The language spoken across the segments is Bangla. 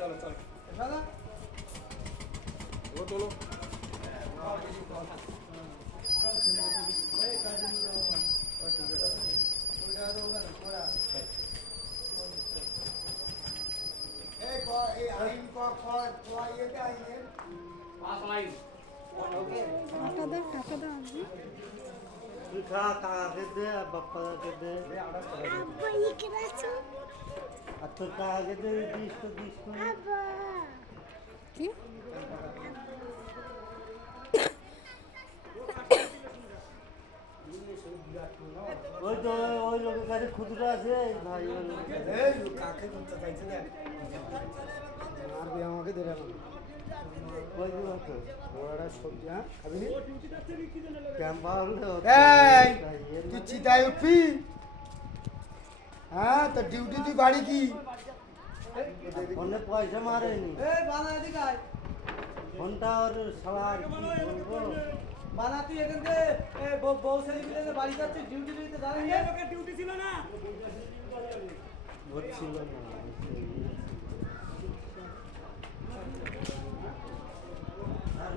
চলো চলো সাদা ও তোলো টাকা দাও কাকে দে বাপ্পাকে দে আর তোর কাকে দে দিস তো কি ওই তো ওই লোকের কাছে খুচরো আছে ভাই কাকে করতে চাইছে না মারবি আমাকে ধরে ওই তো ওরা সবজি হ্যাঁ খাবি ক্যাম্পা তুই চিতায় উঠবি হ্যাঁ তো ডিউটি তুই বাড়ি কি ফোনে পয়সা মারেনি ফোনটা ওর সবার বলবো বানা তুই এখান থেকে বউ ছেলে মিলে বাড়ি যাচ্ছে ডিউটি দিতে জানেন না লোকের ডিউটি ছিল না হচ্ছিল না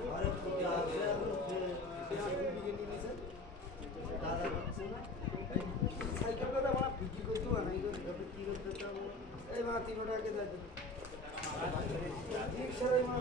ঘরে পূজা আছে দাদা হচ্ছে না সাইকেলটা আমরা বিক্রি করতে বানাই বিক্রি করতে চাও এই মা 3 টাকা দিয়ে দে রিকশায় মা